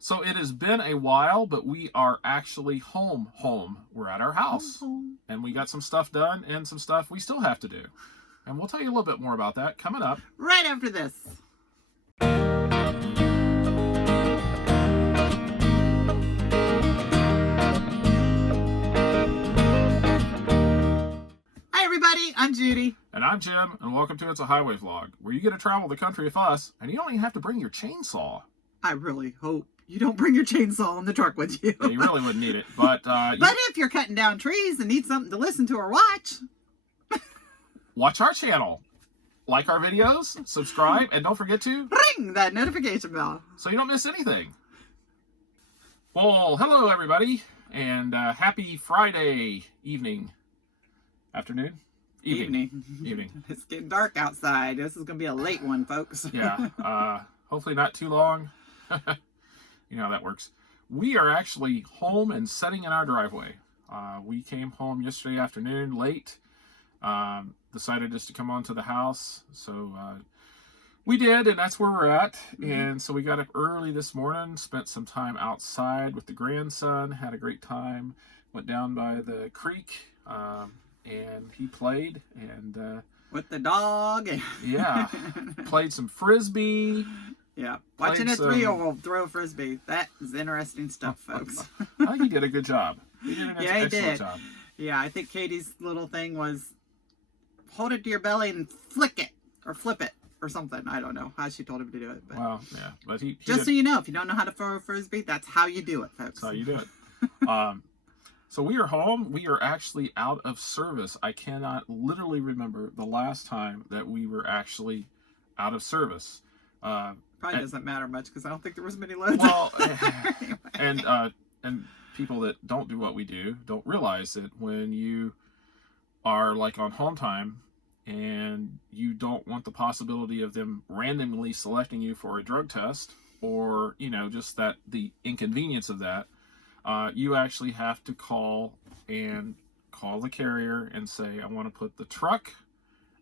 So it has been a while, but we are actually home. We're at our house. And we got some stuff done and some stuff we still have to do. And we'll tell you a little bit more about that coming up. Right after this. Hi everybody, I'm Judy. And I'm Jim, and welcome to It's a Highway Vlog, where you get to travel the country with us, and you don't even have to bring your chainsaw. I really hope you don't bring your chainsaw in the truck with you. Yeah, you really wouldn't need it. But if you're cutting down trees and need something to listen to or watch our channel. Like our videos, subscribe, and don't forget to ring that notification bell so you don't miss anything. Well, hello everybody, and happy Friday evening. Afternoon? Evening. It's getting dark outside. This is going to be a late one, folks. Yeah, hopefully not too long. You know how that works. We are actually home and sitting in our driveway. We came home yesterday afternoon late. Decided just to come onto the house. So we did, and that's where we're at. Mm-hmm. And so we got up early this morning, spent some time outside with the grandson, had a great time, went down by the creek, and he played. And with the dog. Yeah. Played some Frisbee. Yeah. Watching a 3-year-old throw a Frisbee. That is interesting stuff, folks. I think he did a good job. He did. Job. Yeah, I think Katie's little thing was hold it to your belly and flick it or flip it or something. I don't know how she told him to do it. But well, yeah. But he just so you know, if you don't know how to throw a Frisbee, that's how you do it, folks. That's how you do it. So we are home. We are actually out of service. I cannot literally remember the last time that we were actually out of service. Probably doesn't matter much because I don't think there was many loads. Well, anyway. and people that don't do what we do don't realize that when you are like on home time and you don't want the possibility of them randomly selecting you for a drug test or, you know, just that the inconvenience of that, you actually have to call the carrier and say, I want to put the truck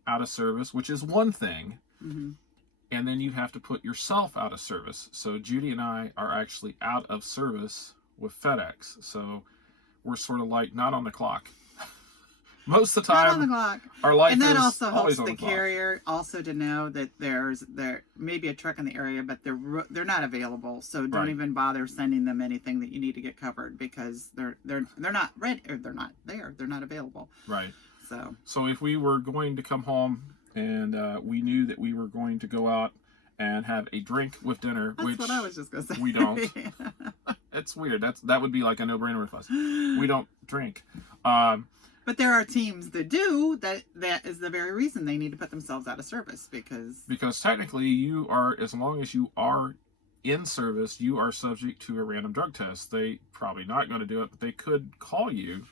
out of service, which is one thing. Mm-hmm. And then you have to put yourself out of service. So Judy and I are actually out of service with FedEx. So we're sort of like not on the clock. Most of the time, not on the clock. Our life and that is also always helps on the clock. carrier also to know that there may be a truck in the area, but they're not available. So don't even bother sending them anything that you need to get covered because they're not ready or they're not there. They're not available. Right. So if we were going to come home and we knew that we were going to go out and have a drink with dinner, that's what I was just gonna say. We don't. It's weird. That would be like a no-brainer with us. We don't drink. But there are teams that do. That is the very reason they need to put themselves out of service because technically you are, as long as you are in service, you are subject to a random drug test. They probably not going to do it, but they could call you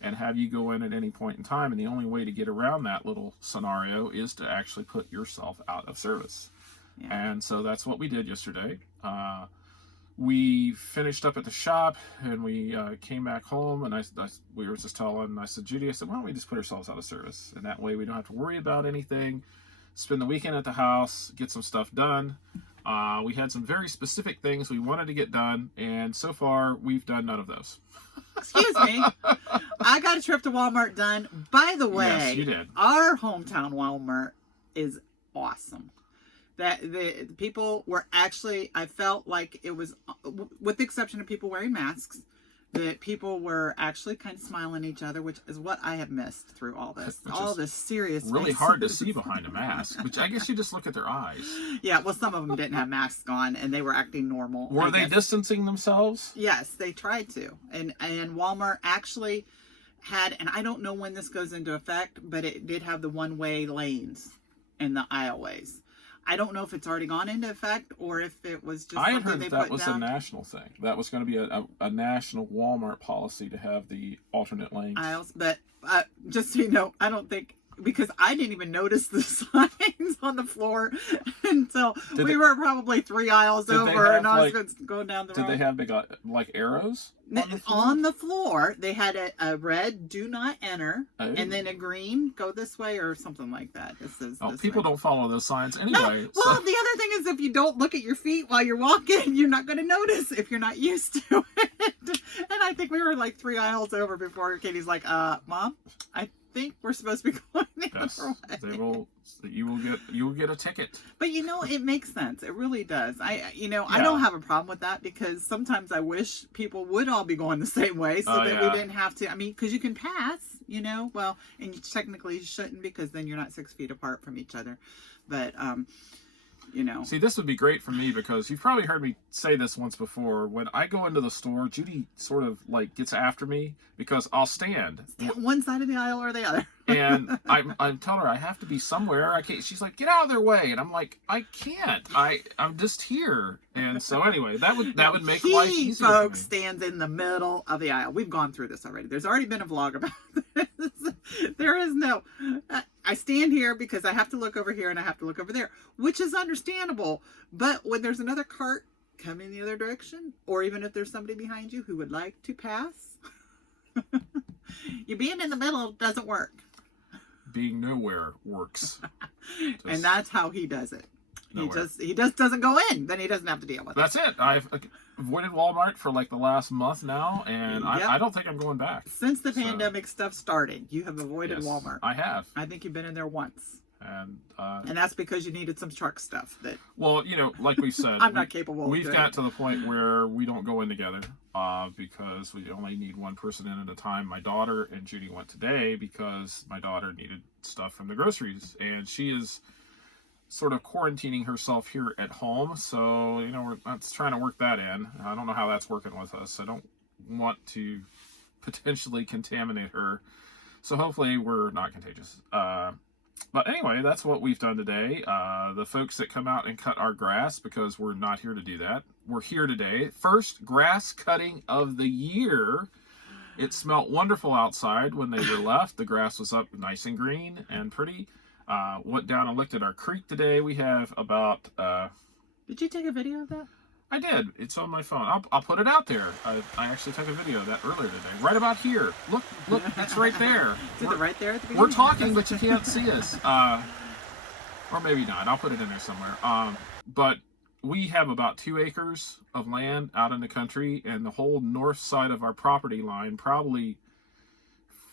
and have you go in at any point in time. And the only way to get around that little scenario is to actually put yourself out of service. Yeah. And so that's what we did yesterday. We finished up at the shop and we came back home and we were just telling, I said, Judy, I said, why don't we just put ourselves out of service? And that way we don't have to worry about anything, spend the weekend at the house, get some stuff done. We had some very specific things we wanted to get done, and so far we've done none of those. Excuse me. I got a trip to Walmart done. By the way, yes, you did. Our hometown Walmart is awesome. That the people were actually, I felt like it was, with the exception of people wearing masks, that people were actually kind of smiling at each other, which is what I have missed through all this. All this serious really faces. Hard to see behind a mask, which I guess you just look at their eyes. Yeah, well, some of them didn't have masks on, and they were acting normal. Were they distancing themselves? Yes, they tried to. And Walmart actually had, and I don't know when this goes into effect, but it did have the one-way lanes in the aisleways. I don't know if it's already gone into effect or if it was just I something heard they that put was down. a national thing. That was going to be a national Walmart policy to have the alternate lanes. Aisles, but just so you know, I don't think because I didn't even notice the signs on the floor until Did we they- were probably 3 aisles Did they over, have, and I like- was going down the Did road. they have big like arrows On the floor, they had a red "Do not enter," Oh. and then a green "Go this way" or something like that. This is Oh, this people way. don't follow those signs No, anyway. well, so. the other thing is if you don't look at your feet while you're walking, you're not going to notice if you're not used to it. And I think we were like 3 aisles over before Katie's like, Mom, I think we're supposed to be going the Yes, other way. they will. You will get a ticket. But you know, it makes sense. It really does. I Yeah. don't have a problem with that because sometimes I wish people would all be going the same way so that we yeah. didn't have to. I mean, because you can pass, well, and you technically shouldn't because then you're not 6 feet apart from each other. But, See, this would be great for me because you've probably heard me say this once before. When I go into the store, Judy sort of like gets after me because I'll stand. one side of the aisle or the other. And I'm telling her I have to be somewhere. I can't. She's like, get out of their way, and I'm like, I can't. I'm just here. And so anyway, that would make life easier. Folks, for me. stands in the middle of the aisle. We've gone through this already. There's already been a vlog about this. There is no. I stand here because I have to look over here and I have to look over there, which is understandable. But when there's another cart coming the other direction, or even if there's somebody behind you who would like to pass, you being in the middle doesn't work. Being nowhere works. And that's how he does it. Nowhere. He just doesn't go in. Then he doesn't have to deal with it. That's it. I've avoided Walmart for like the last month now, and Yep. I don't think I'm going back. Since the pandemic stuff started, you have avoided Yes, Walmart. I have. I think you've been in there once. And that's because you needed some truck stuff that well, like we said, I'm not capable of We've doing. got to the point where we don't go in together because we only need one person in at a time. My daughter and Judy went today because my daughter needed stuff from the groceries, and she is sort of quarantining herself here at home. So, we're trying to work that in. I don't know how that's working with us. I don't want to potentially contaminate her. So hopefully we're not contagious. But anyway, that's what we've done today. The folks that come out and cut our grass, because we're not here to do that, we're here today. First grass cutting of the year. It smelled wonderful outside when they were left. The grass was up nice and green and pretty. Went down and looked at our creek today. We have about... Did you take a video of that? I did. It's on my phone. I'll put it out there. I actually took a video of that earlier today. Right about here. Look, it's right there. Is it right there at the beginning? We're talking, but you can't see us. Or maybe not. I'll put it in there somewhere. But we have about 2 acres of land out in the country, and the whole north side of our property line, probably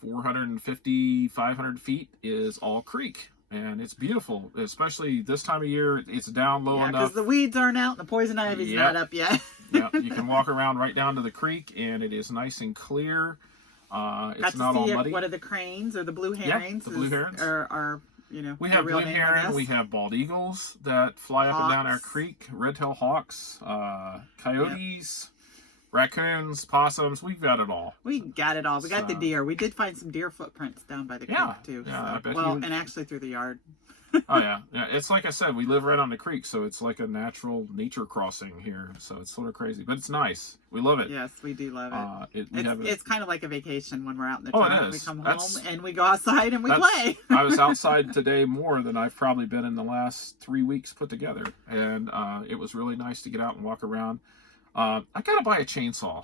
450, 500 feet, is all creek. And it's beautiful, especially this time of year. It's down low enough. Because the weeds aren't out and the poison ivy's not up yet. Yeah, you can walk around right down to the creek, and it is nice and clear. It's not all muddy. What are the cranes or the blue herrings? Yeah, the blue herons. Are we have blue heron. We have bald eagles that fly up and down our creek. Red-tailed hawks, coyotes. Yep. Raccoons, possums, we've got it all. We got it all. We got the deer. We did find some deer footprints down by the creek, too. Yeah, so. I bet and actually through the yard. Oh, yeah. It's like I said, we live right on the creek, so it's like a natural nature crossing here. So it's sort of crazy, but it's nice. We love it. Yes, we do love it. It's kind of like a vacation when we're out in the truck. It is. We come home and we go outside and we play. I was outside today more than I've probably been in the last 3 weeks put together, and it was really nice to get out and walk around. I gotta buy a chainsaw.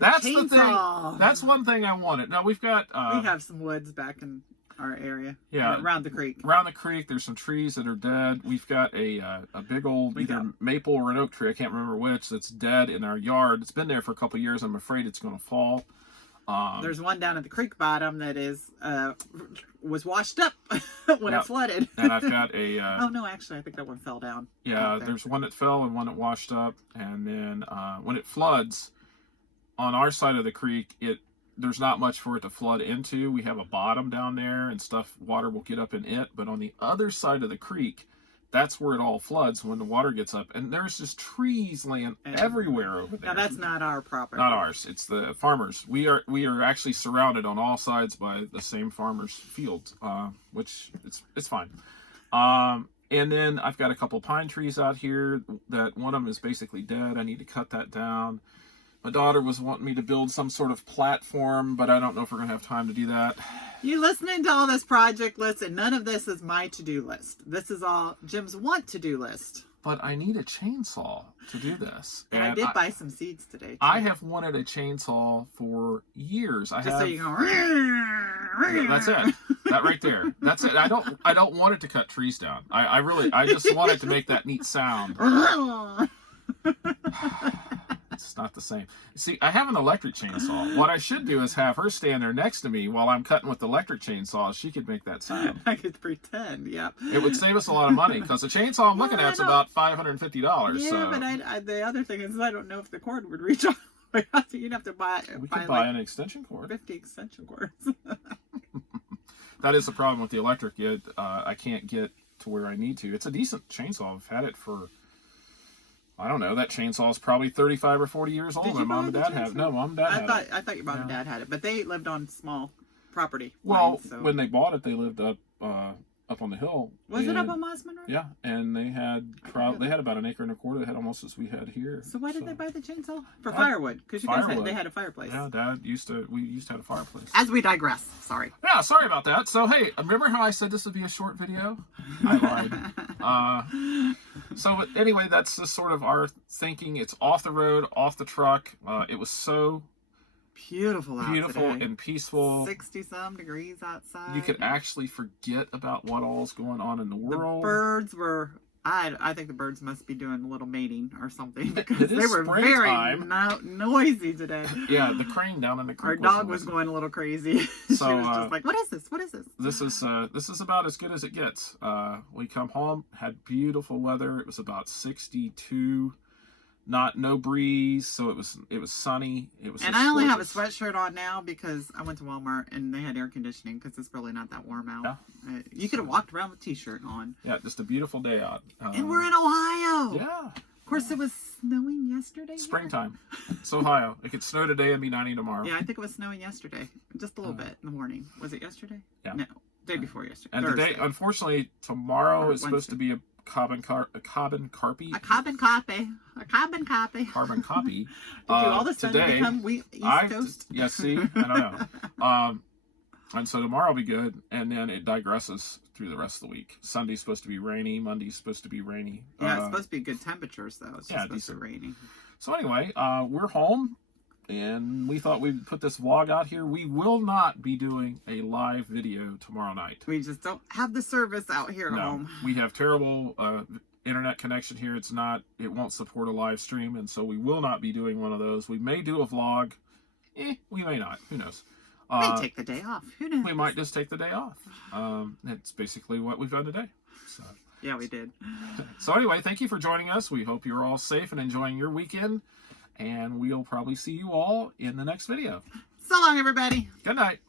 That's the thing. That's one thing I wanted. Now we've got. We have some woods back in our area. Yeah, around the creek. Around the creek, there's some trees that are dead. We've got a big old either maple or an oak tree. I can't remember which. That's dead in our yard. It's been there for a couple of years. I'm afraid it's going to fall. There's one down at the creek bottom that was washed up when it flooded. And I've got a... oh, no, actually, I think that one fell down. Yeah, there's one that fell and one that washed up. And then when it floods, on our side of the creek, there's not much for it to flood into. We have a bottom down there and water will get up in it. But on the other side of the creek, that's where it all floods when the water gets up. And there's just trees laying everywhere over there. Now, that's not our property. Not ours. It's the farmers. We are actually surrounded on all sides by the same farmers' fields, which it's fine. And then I've got a couple pine trees out here that one of them is basically dead. I need to cut that down. My daughter was wanting me to build some sort of platform, but I don't know if we're going to have time to do that. You listening to all this project list, and none of this is my to-do list. This is all Jim's want-to-do list. But I need a chainsaw to do this. And I did buy some seeds today, too. I have wanted a chainsaw for years. So you go. Yeah, that's it. That right there. That's it. I don't want it to cut trees down. I just want it to make that neat sound. It's not the same. See, I have an electric chainsaw. What I should do is have her stand there next to me while I'm cutting with the electric chainsaw. She could make that sound. I could pretend, yeah. It would save us a lot of money because the chainsaw I'm looking at is about $550. Yeah, so. but the other thing is I don't know if the cord would reach all the way out. You'd have to buy. We could buy an extension cord. 50 extension cords. That is the problem with the electric. I can't get to where I need to. It's a decent chainsaw. I've had it for, I don't know, that chainsaw is probably 35 or 40 years old. Did My you mom buy and the dad have. chainsaw? No, mom and dad had it. I thought your mom and dad had it, but they lived on small property. Well, lines, so. when they bought it, they lived up on the hill. Was it up on Mossman Road? Yeah, and they had about 1.25 acres. They had almost as we had here. So why did they buy the chainsaw? For firewood, because you guys they had a fireplace. Yeah, we used to have a fireplace. As we digress, sorry. Yeah, sorry about that. So hey, remember how I said this would be a short video? I lied. So anyway, that's just sort of our thinking. It's off the road, off the truck. It was so beautiful today. And peaceful. 60-some degrees outside. You could actually forget about what all's going on in the world. The birds were. I think the birds must be doing a little mating or something because they were springtime. very noisy today. Yeah, the crane down in the creek. Our dog was going a little crazy. So, she was just like, "What is this? What is this?" This is about as good as it gets. We come home, had beautiful weather. It was about 62. No breeze, so it was sunny. It was. And I only have a sweatshirt on now because I went to Walmart and they had air conditioning because it's really not that warm out. Yeah. You could have walked around with a t-shirt on. Yeah, just a beautiful day out. And we're in Ohio. Yeah. Of course, it was snowing yesterday. Springtime. It's Ohio. It could snow today and be 90 tomorrow. Yeah, I think it was snowing yesterday, just a little bit in the morning. Was it yesterday? Yeah. No, day before yesterday. And Thursday. today, unfortunately, tomorrow is supposed to be a carbon copy. A carbon copy. Carbon copy. Did you all of a sudden today, become East Coast? Yeah, see? I don't know. And so tomorrow will be good, and then it digresses through the rest of the week. Sunday's supposed to be rainy. Monday's supposed to be rainy. Yeah, it's supposed to be good temperatures, though. It's just supposed to be rainy. So anyway, we're home, and we thought we'd put this vlog out here. We will not be doing a live video tomorrow night. We just don't have the service out here at home. We have terrible internet connection here. It won't support a live stream, and so we will not be doing one of those. We may do a vlog. We may not. Who knows? May take the day off. Who knows? We might just take the day off. That's basically what we've done today. So. Yeah, we did. So anyway, thank you for joining us. We hope you're all safe and enjoying your weekend. And we'll probably see you all in the next video. So long, everybody. Good night.